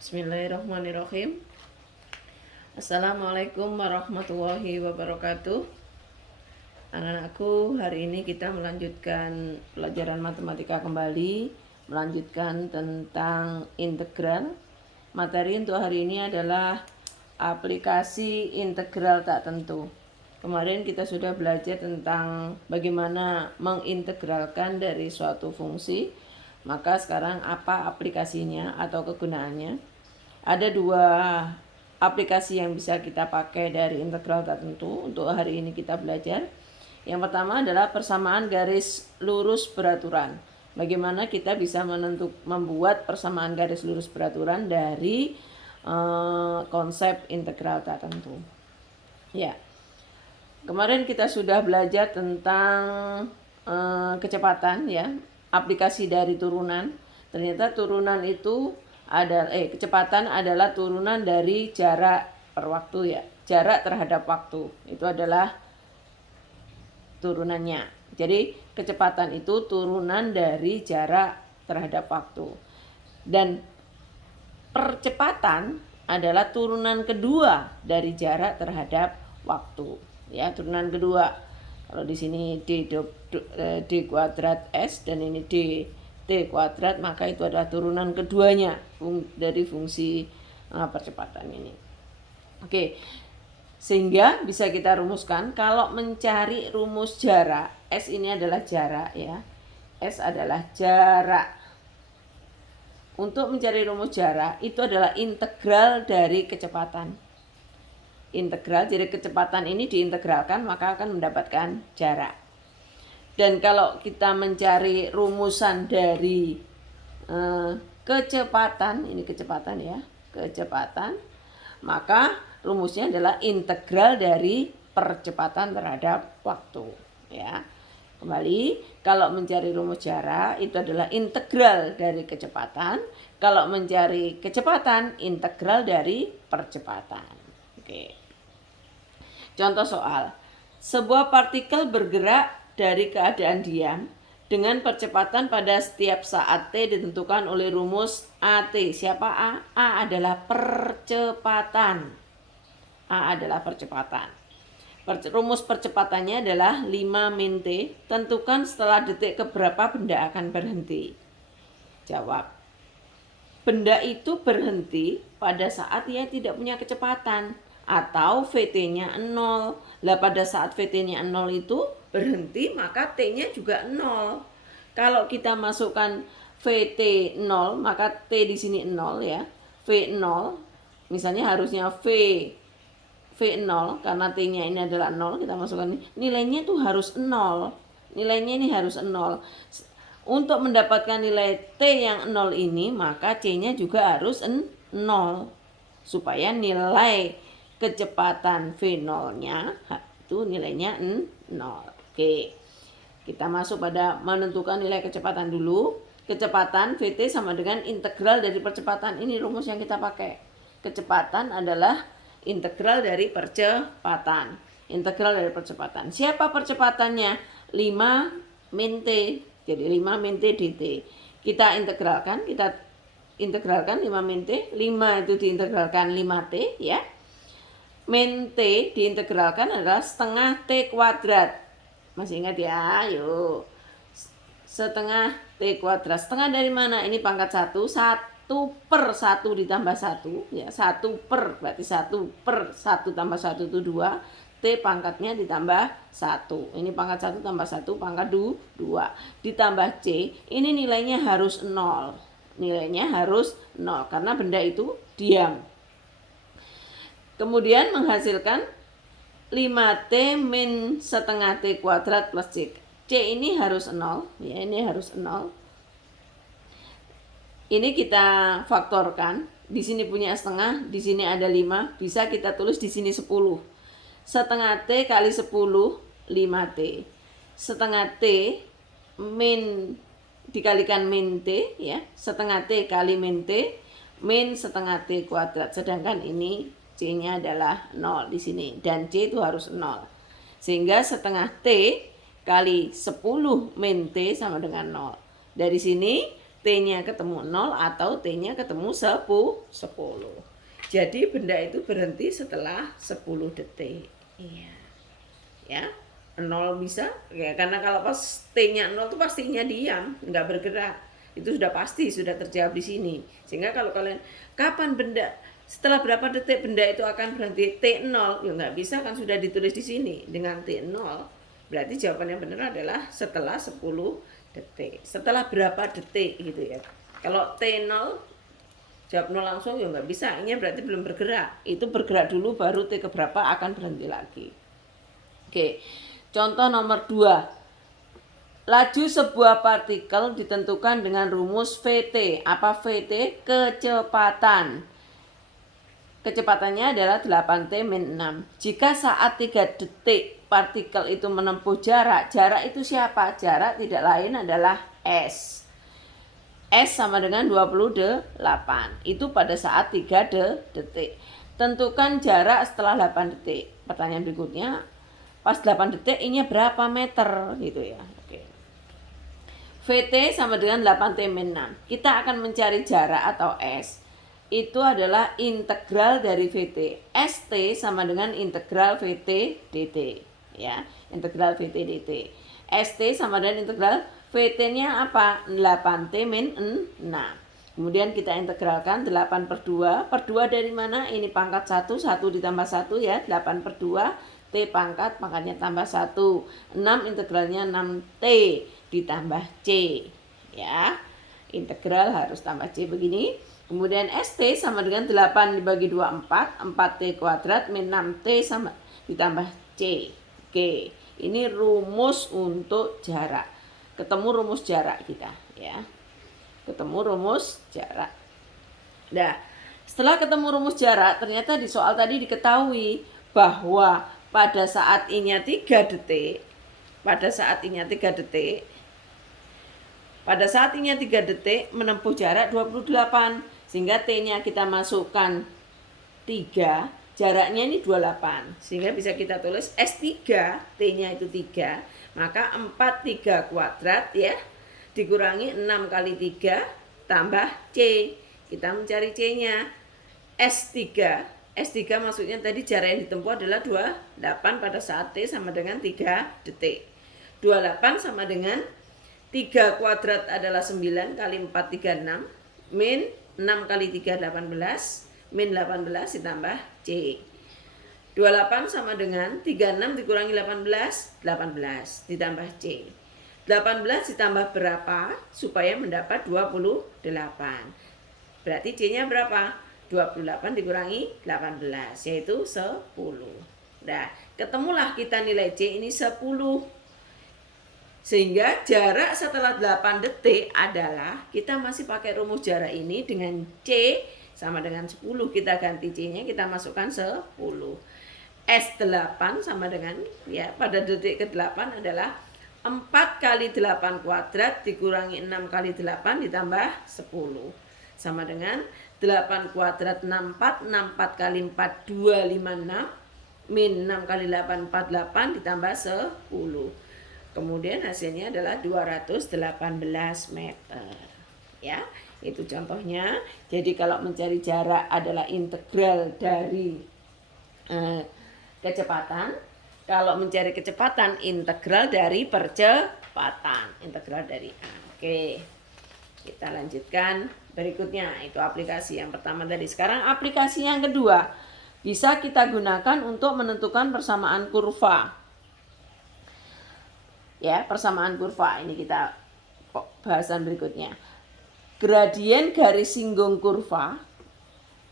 Bismillahirrahmanirrahim. Assalamualaikum warahmatullahi wabarakatuh. Anak-anakku, hari ini kita melanjutkan pelajaran matematika kembali, melanjutkan tentang integral. Materi untuk hari ini adalah aplikasi integral tak tentu. Kemarin kita sudah belajar tentang bagaimana mengintegralkan dari suatu fungsi. Maka sekarang apa aplikasinya atau kegunaannya? Ada dua aplikasi yang bisa kita pakai dari integral tak tentu. Untuk hari ini kita belajar. Yang pertama adalah persamaan garis lurus beraturan. Bagaimana kita bisa membuat persamaan garis lurus beraturan dari konsep integral tak tentu. Ya, kemarin kita sudah belajar tentang kecepatan, ya, aplikasi dari turunan. Ternyata turunan itu kecepatan adalah turunan dari jarak per waktu, ya. Jarak terhadap waktu itu adalah turunannya. Jadi kecepatan itu turunan dari jarak terhadap waktu. Dan percepatan adalah turunan kedua dari jarak terhadap waktu. Ya, turunan kedua. Kalau di sini d kuadrat s dan ini t kuadrat, maka itu adalah turunan keduanya dari fungsi percepatan ini. Oke, sehingga bisa kita rumuskan kalau mencari rumus jarak, s ini adalah jarak, ya. S adalah jarak. Untuk mencari rumus jarak itu adalah integral dari kecepatan. Integral, jadi kecepatan ini diintegralkan maka akan mendapatkan jarak. Dan kalau kita mencari rumusan dari kecepatan, ini kecepatan, ya, kecepatan, maka rumusnya adalah integral dari percepatan terhadap waktu, ya. Kembali, kalau mencari rumus jarak itu adalah integral dari kecepatan. Kalau mencari kecepatan, integral dari percepatan. Oke. Contoh soal. Sebuah partikel bergerak dari keadaan diam dengan percepatan pada setiap saat t ditentukan oleh rumus AT. Siapa A? A adalah percepatan. A adalah percepatan. Rumus percepatannya adalah 5 min T. Tentukan setelah detik keberapa benda akan berhenti. Jawab. Benda itu berhenti pada saat ia tidak punya kecepatan atau VT-nya 0. Lah pada saat VT-nya 0 itu berhenti, maka T-nya juga 0. Kalau kita masukkan VT 0, maka T di sini 0, ya. V 0, misalnya harusnya V0 karena T-nya ini adalah 0, kita masukkan nilainya itu harus 0. Nilainya ini harus 0. Untuk mendapatkan nilai T yang 0 ini, maka C-nya juga harus 0 supaya nilai kecepatan V0-nya itu nilainya 0. Oke. Kita masuk pada menentukan nilai kecepatan dulu. Kecepatan VT sama dengan integral dari percepatan. Ini rumus yang kita pakai. Kecepatan adalah integral dari percepatan. Integral dari percepatan. Siapa percepatannya? 5 min T. Jadi 5 min T dt. Kita integralkan 5 min T. 5 itu diintegralkan 5T, ya. Min T diintegralkan adalah setengah T kuadrat. Masih ingat, ya? Yuk. Setengah T kuadrat. Setengah dari mana? Ini pangkat 1. 1/1 ditambah 1. Ya, 1 berarti 1/1 tambah 1 itu 2. T pangkatnya ditambah 1. Ini pangkat 1 tambah 1, pangkat 2. Ditambah C. Ini nilainya harus 0. Nilainya harus 0 karena benda itu diam. Kemudian menghasilkan 5T min setengah T kuadrat plus C. C ini harus 0, ya, ini harus 0. Ini kita faktorkan. Di sini punya setengah, di sini ada 5, bisa kita tulis di sini 10. Setengah T kali 10, 5T. Setengah T min dikalikan min T, ya. Setengah T kali min T min setengah T kuadrat. Sedangkan ini C-nya adalah 0 di sini dan C itu harus 0. Sehingga setengah T kali 10 min T sama dengan 0. Dari sini T-nya ketemu 0 atau T-nya ketemu 10. Jadi benda itu berhenti setelah 10 detik. Iya. Ya. 0 bisa ya, karena kalau pas T-nya 0 itu pastinya diam, nggak bergerak. Itu sudah pasti, sudah terjawab di sini. Sehingga kalau kalian kapan benda setelah berapa detik benda itu akan berhenti T0, ya nggak bisa kan, sudah ditulis di sini dengan T0. Berarti jawaban yang benar adalah setelah 10 detik. Setelah berapa detik gitu ya. Kalau T0 jawab 0 langsung ya nggak bisa, ini berarti belum bergerak. Itu bergerak dulu baru T keberapa akan berhenti lagi. Oke. Contoh nomor 2. Laju sebuah partikel ditentukan dengan rumus VT. Apa VT? Kecepatan. Kecepatannya adalah 8T-6. Jika saat 3 detik partikel itu menempuh jarak itu siapa? Jarak tidak lain adalah S. S sama dengan 28. Itu pada saat 3 detik. Tentukan jarak setelah 8 detik. Pertanyaan berikutnya, pas 8 detik ini berapa meter gitu ya. Oke. VT sama dengan 8T-6. Kita akan mencari jarak atau S. Itu adalah integral dari VT. ST sama dengan integral VT dt. Ya, integral VT dt. ST sama dengan integral VT-nya apa? 8T-6. Kemudian kita integralkan 8 per 2. Per 2 dari mana? Ini pangkat 1, 1 ditambah 1 ya. 8 per 2, T pangkatnya tambah 1. 6 integralnya 6T ditambah C. Ya, integral harus tambah C begini. Kemudian ST sama dengan 8 dibagi 2, 4. 4T kuadrat min 6T sama ditambah C. Oke, ini rumus untuk jarak. Ketemu rumus jarak kita ya. Ketemu rumus jarak. Nah, setelah ketemu rumus jarak, ternyata di soal tadi diketahui bahwa pada saat I-nya 3 detik, pada saat I-nya 3 detik menempuh jarak 28. Sehingga T-nya kita masukkan 3, jaraknya ini 28. Sehingga bisa kita tulis S3, T-nya itu 3, maka 4 3 kuadrat ya, dikurangi 6 kali 3 tambah C. Kita mencari C-nya. S3 maksudnya tadi jarak yang ditempuh adalah 28 pada saat T sama dengan 3 detik. 28 sama dengan 3 kuadrat adalah 9 kali 4 36 min 6 kali 3 18 min 18 ditambah C. 28 sama dengan 36 dikurangi 18 ditambah C. 18 ditambah berapa supaya mendapat 28. Berarti C-nya berapa? 28 dikurangi 18 yaitu 10. Nah, ketemulah kita nilai C ini 10. Sehingga jarak setelah 8 detik adalah, kita masih pakai rumus jarak ini dengan C sama dengan 10. Kita ganti C-nya, kita masukkan 10. S8 sama dengan, ya pada detik ke-8 adalah 4 kali 8 kuadrat dikurangi 6 kali 8 ditambah 10. Sama dengan 8 kuadrat 64, 64 kali 4 256 min 6 kali 8 48 ditambah 10. Kemudian hasilnya adalah 218 meter. Ya, itu contohnya. Jadi kalau mencari jarak adalah integral dari kecepatan. Kalau mencari kecepatan integral dari percepatan. Integral dari A. Oke. Kita lanjutkan berikutnya. Itu aplikasi yang pertama tadi. Sekarang aplikasi yang kedua. Bisa kita gunakan untuk menentukan persamaan kurva. Ya, persamaan kurva ini kita bahasan berikutnya. Gradien garis singgung kurva,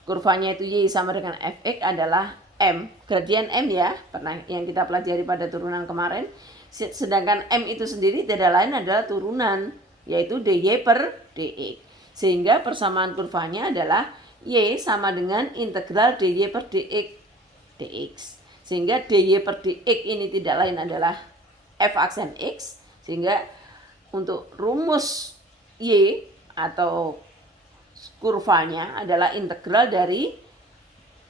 kurvanya itu Y sama dengan Fx adalah M, gradien M ya, pernah yang kita pelajari pada turunan kemarin. Sedangkan M itu sendiri tidak lain adalah turunan, yaitu dy per dx. Sehingga persamaan kurvanya adalah Y sama dengan integral dy per dx. Sehingga dy per dx ini tidak lain adalah f aksen x, sehingga untuk rumus y atau kurvanya adalah integral dari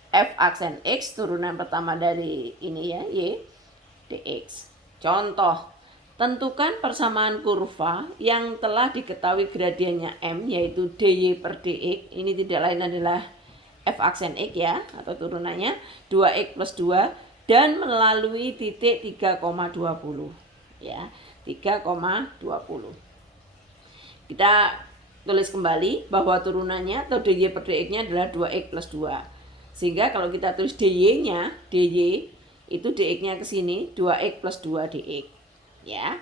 f aksen x turunan pertama dari ini ya, y dx. Contoh, Tentukan persamaan kurva yang telah diketahui gradiennya M, yaitu dy per dx. Ini tidak lain adalah f aksen x ya, atau turunannya 2x plus 2, dan melalui titik 3,20 ya, 3,20. Kita tulis kembali bahwa turunannya atau dy per dx-nya adalah 2x plus 2. Sehingga kalau kita tulis dy-nya, dy itu dx-nya ke sini 2x plus 2 dx. Ya.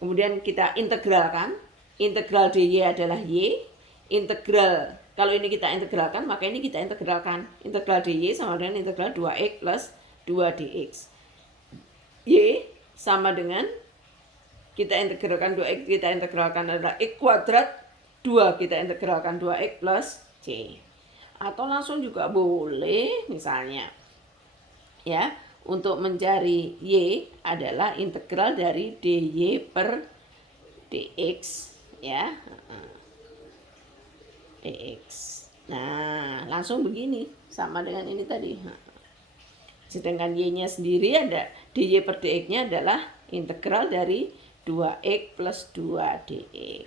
Kemudian kita integralkan. Integral dy adalah y. Integral, kalau ini kita integralkan, maka ini kita integralkan. Integral dy sama dengan integral 2x plus 2 dx. Y sama dengan, kita integralkan 2x, kita integralkan adalah x kuadrat, 2 kita integralkan 2x plus c. Atau langsung juga boleh, misalnya ya, untuk mencari y adalah integral dari dy per dx ya, dx. Nah, langsung begini, sama dengan ini tadi. Sedangkan y-nya sendiri ada, dy per dx-nya adalah integral dari 2x plus 2 dx.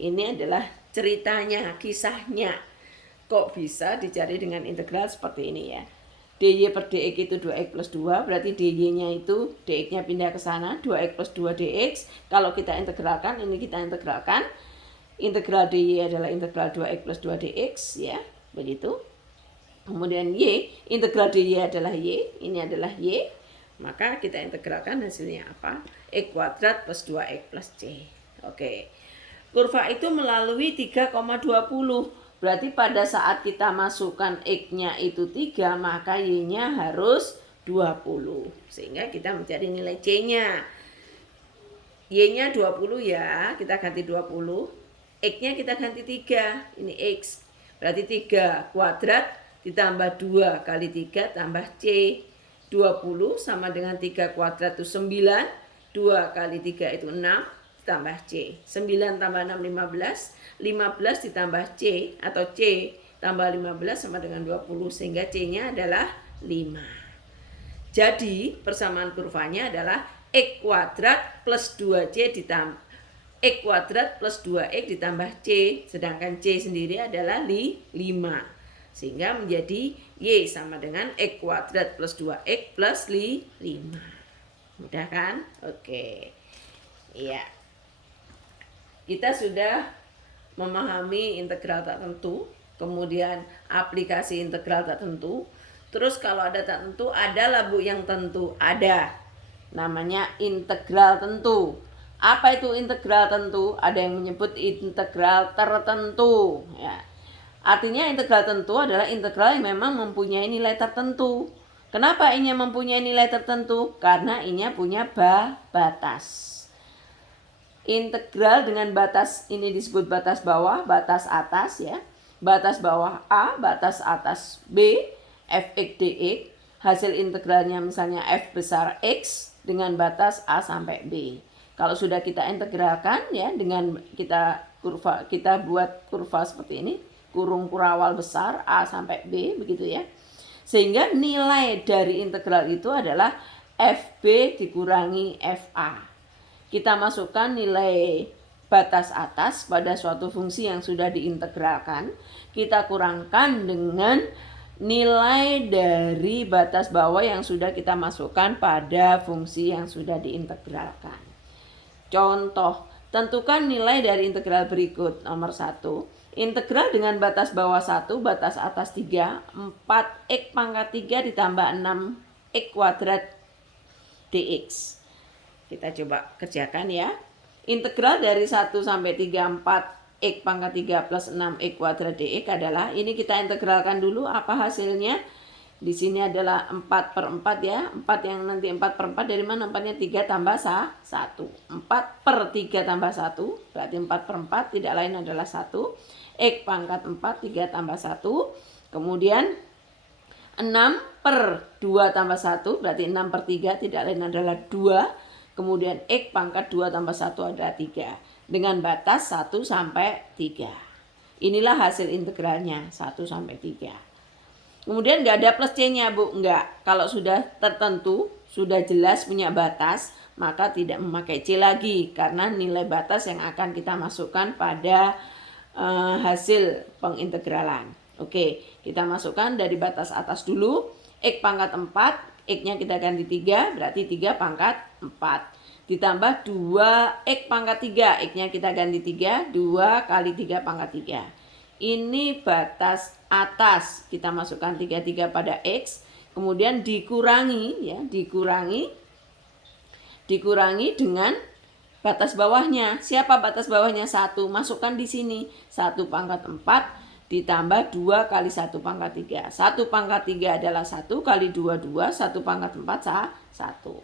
Ini adalah ceritanya, kisahnya. Kok bisa dicari dengan integral seperti ini ya. dy per dx itu 2x plus 2, berarti dy-nya itu dx-nya pindah ke sana, 2x plus 2 dx. Kalau kita integralkan, ini kita integralkan. Integral dy adalah integral 2x plus 2 dx ya, begitu. Kemudian y, integral dy adalah y, ini adalah y. Maka kita integralkan, hasilnya apa? X kuadrat plus 2x plus c. Oke. Kurva itu melalui 3,20. Berarti pada saat kita masukkan x-nya itu 3, maka y-nya harus 20. Sehingga kita mencari nilai c-nya. Y-nya 20 ya, kita ganti 20. X-nya kita ganti 3, ini x. Berarti 3 kuadrat ditambah 2 kali 3 tambah c. 20 sama dengan 3 kuadrat itu 9. 2 kali 3 itu 6. Tambah C. 9 tambah 6, 15. 15 ditambah C atau C tambah 15 sama dengan 20. Sehingga C-nya adalah 5. Jadi persamaan kurvanya adalah X kuadrat plus 2C ditambah X kuadrat plus 2X ditambah C. Sedangkan C sendiri adalah 5. Sehingga menjadi Y sama dengan X kuadrat plus 2X plus 5. Mudah kan? Oke. Iya. Kita sudah memahami integral tak tentu, kemudian aplikasi integral tak tentu. Terus kalau ada tak tentu, ada lah Bu yang tentu, ada. Namanya integral tentu. Apa itu integral tentu? Ada yang menyebut integral tertentu. Ya. Artinya integral tentu adalah integral yang memang mempunyai nilai tertentu. Kenapa I-nya mempunyai nilai tertentu? Karena I-nya punya batas. Integral dengan batas ini disebut batas bawah, batas atas ya. Batas bawah A, batas atas B, fx dx. Hasil integralnya misalnya f besar x dengan batas A sampai B. Kalau sudah kita integralkan ya, dengan kita buat kurva seperti ini, kurung kurawal besar A sampai B begitu ya. Sehingga nilai dari integral itu adalah fb dikurangi fa. Kita masukkan nilai batas atas pada suatu fungsi yang sudah diintegralkan. Kita kurangkan dengan nilai dari batas bawah yang sudah kita masukkan pada fungsi yang sudah diintegralkan. Contoh, tentukan nilai dari integral berikut. Nomor 1. Integral dengan batas bawah 1, batas atas 3, 4x pangkat 3 ditambah 6x kuadrat dx. Kita coba kerjakan ya. Integral dari 1 sampai 3, 4x pangkat 3 plus 6x kuadrat dx adalah, ini kita integralkan dulu, apa hasilnya? Di sini adalah 4 per 4 ya. 4 yang nanti 4 per 4 dari mana? 4-nya 3 tambah 1. 4 per 3 tambah 1. Berarti 4 per 4 tidak lain adalah 1. X pangkat 4, 3 tambah 1. Kemudian 6 per 2 tambah 1. Berarti 6 per 3 tidak lain adalah 2. Kemudian X pangkat 2 tambah 1 adalah 3. Dengan batas 1 sampai 3. Inilah hasil integralnya, 1 sampai 3. Kemudian nggak ada plus C-nya, Bu. Nggak. Kalau sudah tertentu, sudah jelas punya batas, maka tidak memakai C lagi. Karena nilai batas yang akan kita masukkan pada hasil pengintegralan. Oke, kita masukkan dari batas atas dulu. X pangkat 4, X-nya kita ganti 3, berarti 3 pangkat 4. Ditambah 2X pangkat 3, X-nya kita ganti 3, 2 kali 3 pangkat 3. Ini batas atas, kita masukkan 33 pada X, kemudian dikurangi ya, dikurangi dengan batas bawahnya. Siapa batas bawahnya? 1, masukkan di sini. 1 pangkat 4 ditambah 2 kali 1 pangkat 3. 1 pangkat 3 adalah 1 kali 2, 2. 1 pangkat 4, 1.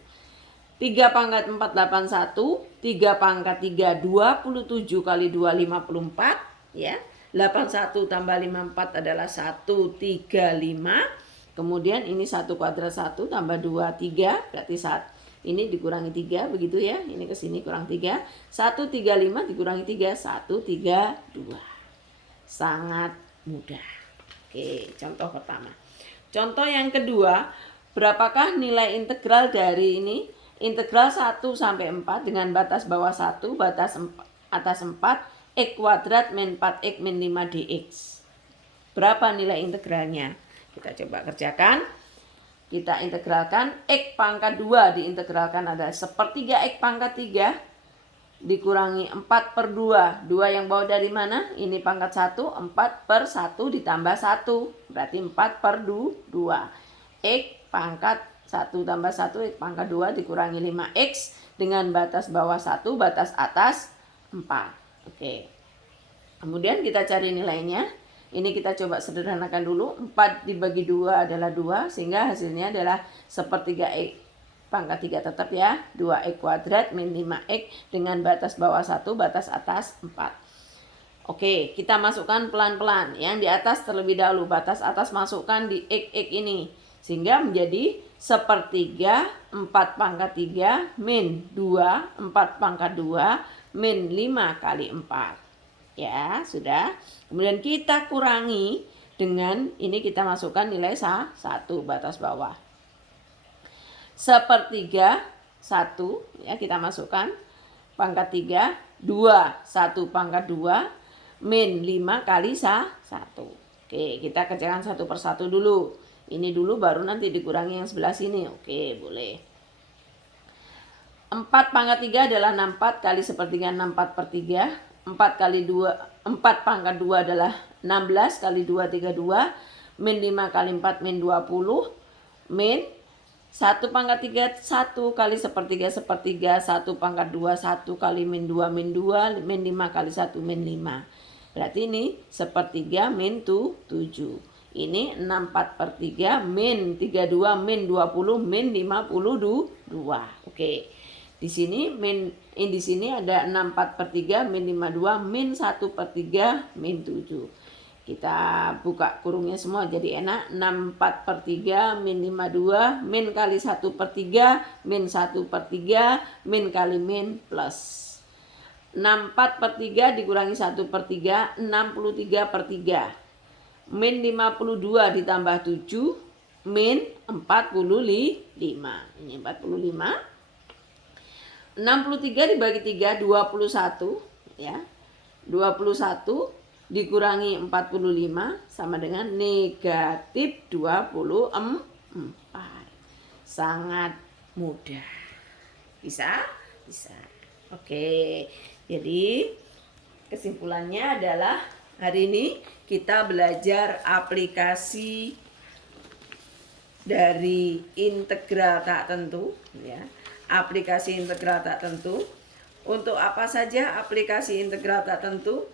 3 pangkat 4, 81. 3 pangkat 3, 27 kali 2, 54. Ya. 81 tambah 54 adalah 135. Kemudian ini 1 kuadrat 1 tambah 2, 3. Berarti 1. Ini dikurangi 3, begitu ya. Ini ke sini kurang 3. 135 dikurangi 3, 132. Sangat mudah. Oke, contoh pertama. Contoh yang kedua, berapakah nilai integral dari ini? Integral 1 sampai 4 dengan batas bawah 1, batas atas 4, X kuadrat min 4X min 5 dx. Berapa nilai integralnya? Kita coba kerjakan. Kita integralkan, X pangkat 2 diintegralkan adalah sepertiga X pangkat 3 dikurangi 4 per 2. 2 yang bawah dari mana? Ini pangkat 1, 4 per 1 ditambah 1. Berarti 4 per 2. X pangkat 1 tambah 1, X pangkat 2 dikurangi 5X dengan batas bawah 1, batas atas 4. Oke. Kemudian kita cari nilainya. Ini kita coba sederhanakan dulu. 4 dibagi 2 adalah 2. Sehingga hasilnya adalah sepertiga X pangkat 3 tetap ya. 2X kuadrat min 5X dengan batas bawah 1, batas atas 4. Oke, kita masukkan pelan-pelan. Yang di atas terlebih dahulu. Batas atas masukkan di X ini. Sehingga menjadi sepertiga 4 pangkat 3 min 2. 4 pangkat 2 min 5 kali 4. Ya, sudah. Kemudian kita kurangi dengan ini kita masukkan nilai 1 batas bawah. Sepertiga 1 ya kita masukkan pangkat 3 2 1 pangkat 2 min 5 kali 1. Oke, kita kerjakan satu persatu dulu. Ini dulu baru nanti dikurangi yang sebelah sini. Oke, boleh. 4 pangkat 3 adalah 64 kali sepertiga 64 per 3. 4 kali 2, 4 pangkat 2 adalah 16 kali 2, 32. Min 5 kali 4, min 20. Min 1 pangkat 3, 1 kali sepertiga, 1 pangkat 2, 1 kali min 2, min 2. Min 5 kali 1, min 5. Berarti ini sepertiga min 7. Ini 64 per 3, min 32, min 20, min 52. Oke. Di sini di sini ada 64 per 3 min 52 min 1 per 3 min 7. Kita buka kurungnya semua jadi enak. 64 per 3 min 52 min kali 1 per 3 min 1 per 3 min kali min plus. 64 per 3 dikurangi 1 per 3 63 per 3. Min 52 ditambah 7 min 45. Ini 45. 63 dibagi 3 21 ya. 21 dikurangi 45 sama dengan negatif 24. Sangat mudah. Bisa? Bisa. Oke. Jadi kesimpulannya adalah hari ini kita belajar aplikasi dari integral tak tentu ya. Aplikasi integral tak tentu. Untuk apa saja aplikasi integral tak tentu?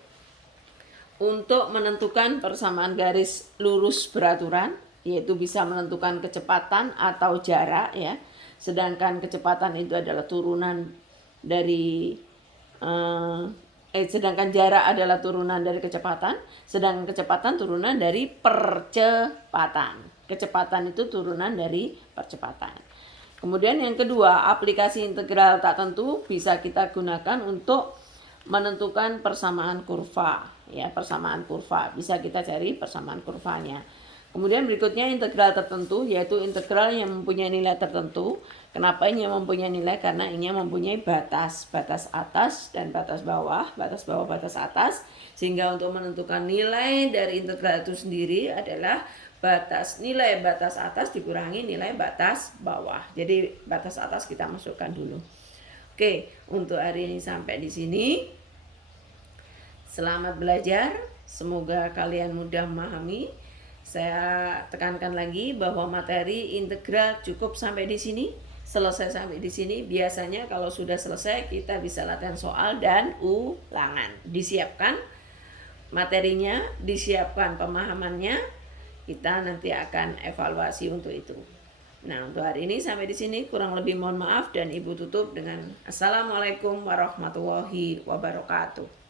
Untuk menentukan persamaan garis lurus beraturan, yaitu bisa menentukan kecepatan atau jarak ya. Sedangkan kecepatan itu adalah turunan dari sedangkan jarak adalah turunan dari kecepatan, sedangkan kecepatan turunan dari percepatan. Kecepatan itu turunan dari percepatan. Kemudian yang kedua, aplikasi integral tak tentu bisa kita gunakan untuk menentukan persamaan kurva. Ya, persamaan kurva. Bisa kita cari persamaan kurvanya. Kemudian berikutnya integral tertentu, yaitu integral yang mempunyai nilai tertentu. Kenapa ini mempunyai nilai? Karena ini mempunyai batas atas dan batas bawah, batas atas. Sehingga untuk menentukan nilai dari integral itu sendiri adalah nilai batas atas dikurangi nilai batas bawah. Jadi batas atas kita masukkan dulu. Oke, untuk hari ini sampai di sini. Selamat belajar, semoga kalian mudah memahami. Saya tekankan lagi bahwa materi integral cukup sampai di sini. Selesai sampai di sini. Biasanya kalau sudah selesai kita bisa latihan soal dan ulangan. Disiapkan materinya, disiapkan pemahamannya. Kita nanti akan evaluasi untuk itu. Nah, untuk hari ini sampai di sini, kurang lebih mohon maaf dan Ibu tutup dengan Assalamualaikum warahmatullahi wabarakatuh.